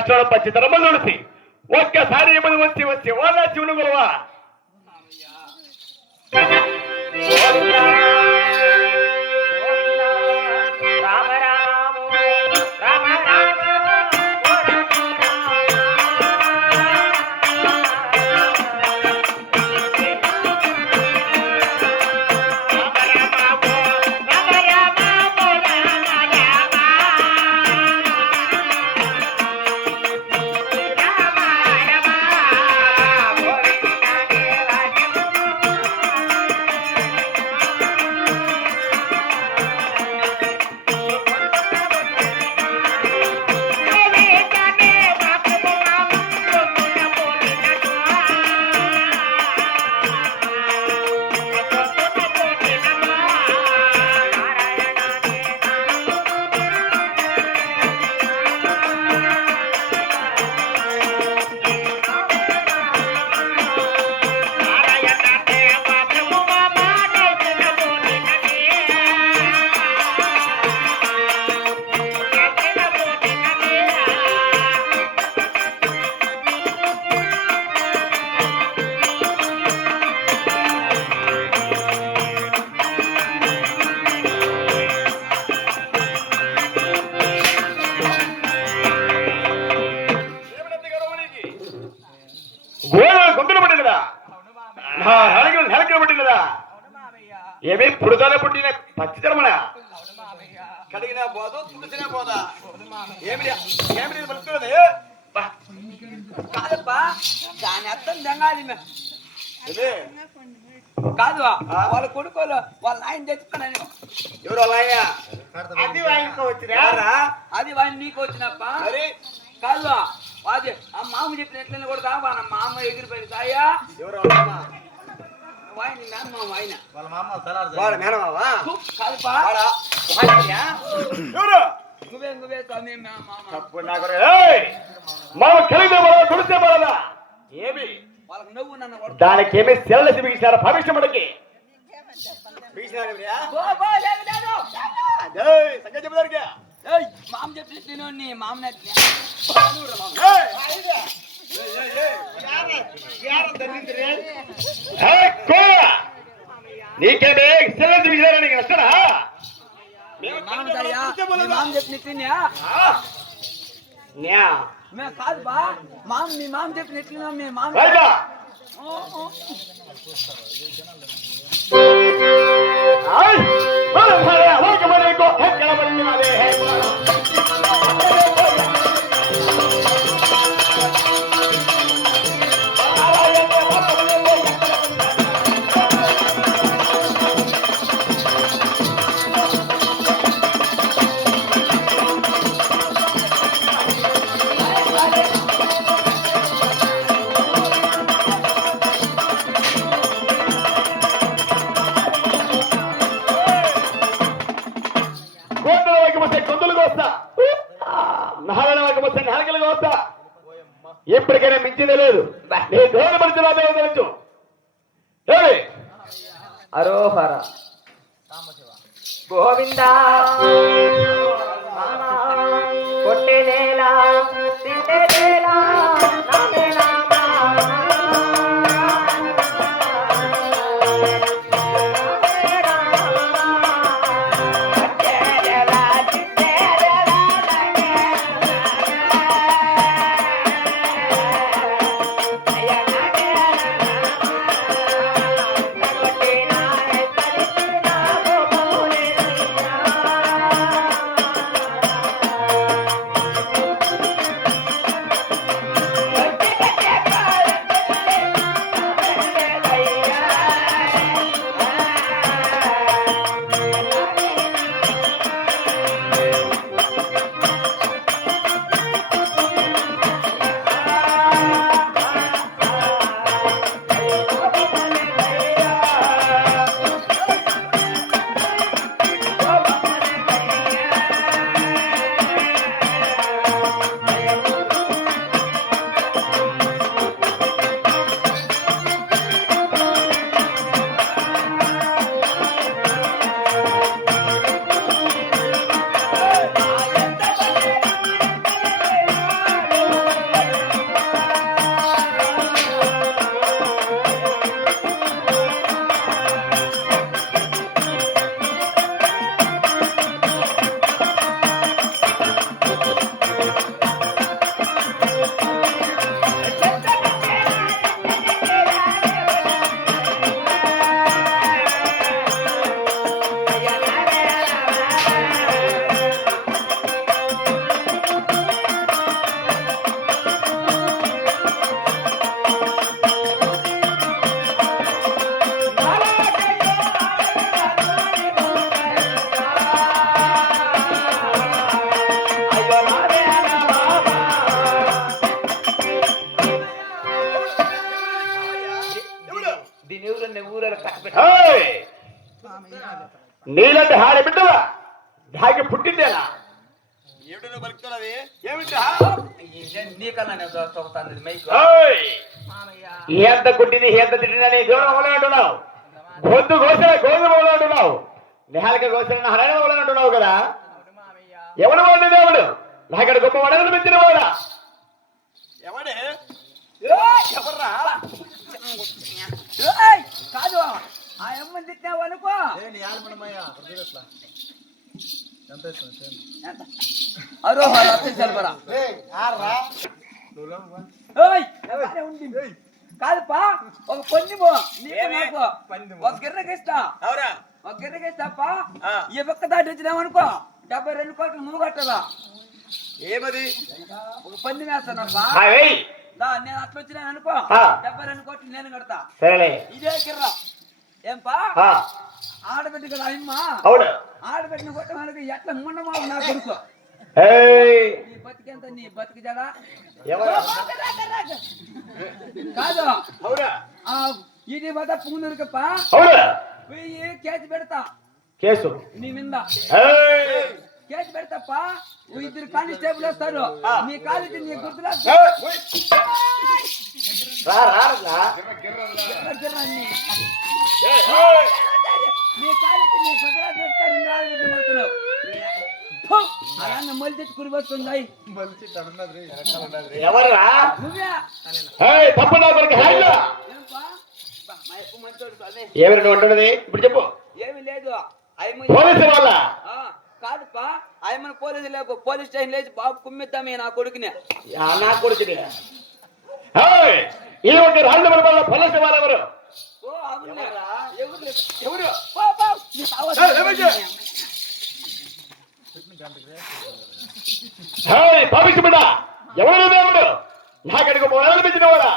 కష్టాలు పచ్చితరమ చూసి ఒక్కసారి ఏమని వచ్చి వచ్చి వాళ్ళ జీవన గురవా ఏమి పుడుదల పుట్టిన పచ్చితరమణ కడిగినా పోదు తుడిసినా పోదా ఏమిటి ఏమిటి పలుకున్నది కాదప్పా దాని అర్థం జంగాలి కాదు వాళ్ళ కొడుకోలు వాళ్ళ ఆయన తెచ్చుకున్నాను ఎవరు వాళ్ళ ఆయన అది వాయికి వచ్చినా అది వాయిన్ నీకు వచ్చినప్ప కాదు అది ఆ మామ చెప్పినట్లనే కూడా మామ ఎగిరిపోయింది సాయా ఎవరు దానికి ఏమి సెలసి బిగించారు భవిష్యముడికి మామ చెప్పి మామ నీకేమే సెలసి బిగించారా నీకు నష్టనా మామ చెప్పి కాదు బా మామ మీ మామ చెప్పినట్లు మీ మామ ఎప్పటికైనా మించిందే లేదు నీ దేవుని పరిచయం తెలుసు అరోహర గోవింద కొట్టేలా దీని ఊరు ఊరలో కట్టబెట్ట ఏయ్! నీలాంటి హాడి బిడ్డవా దాగి పుట్టిందేనా ఏమిటో బలుకుతున్నది ఏమిటా నీకన్నా నేను చదువుతాను మైక్ ఏయ్! ఎంత కుట్టింది ఎంత తిట్టిందా నీ దూరం మొదలు అంటున్నావు గొంతు కోసిన గోధుమ మొదలు అంటున్నావు నేలకి కోసిన హరణ మొదలు అంటున్నావు కదా ఎవడు వాడిని దేవుడు నాకడ గొప్ప వడలు పెంచిన వాడా ఎవడే ఎవర్రా కాదు ఆ అమ్మని తిట్టావు అనుకో అరోహా సరిపరా కాదుపా ఒక పొందిమో నీకు ఒక గిర్రకి ఇస్తా ఎవరా ఒక గిర్రకి ఇస్తాపా ఈ పక్క దాటి వచ్చినామనుకో 72 కోట్లు నువ్వు కట్టదా ఏమది ఒక పంది వేస్తానప్పా ఏయ్! నేను అట్లా వచ్చినాను అనుకో ఆ. 72 కోట్లు నేను కడతా సరేలే ఇదే గిర్ర ఏంపా ఆ, ఆడబెట్టి కదా అమ్మ అవును ఆడబెట్టిన కొట్ట మనకి ఎట్లా ముండమావు నా కొడుకు ఏయ్! నీ బతికెంత నీ బతికి జడా ఎవరు? కాదు అవురా ఆ ఇది వద పుంగునూరుకప్పా అవును పోయి కేసు పెడతా కేసు నీ మీద ఏయ్! కేసు పెడతాప్పా ఇద్దరు కానిస్టేబుల్ వస్తారు నీ కాలేజీ నీ గుర్తులా రా రా రా. నీ కాలేజీ నీ గుర్తులా చెప్తారు ఇంకా ఆడబెట్టమంటున్నావు అలా మళ్ళీ తెచ్చి కురిపోతుంది ఎవర్రా నువ్వే ఏయ్, తప్పు నా కొడుకు హైలో ఏంపా మా ఎక్కువ మంచోడు అదే ఎవరు నువ్వు అంటున్నది ఇప్పుడు చెప్పు ఏమీ లేదు పోలీసు వాళ్ళ కాదుపా ఆయమ్మని పోలీసు లేకు పోలీస్ స్టేషన్ లేచి బాబు కుమ్మిద్దామే నా కొడుకుని నా కొడుకుని ఏయ్! ఈ ఒక రాళ్ళ వల్ల పోలీసు వాళ్ళు ఎవరు ఓ అవునా ఎవరు లేరు. ఎవరు పో, పో. నీ తావొచ్చు. ఏయ్, పాపిష్టి బిడ్డ ఎవరు దేవుడు నాకడికి మొదలు పెంచిన వాడా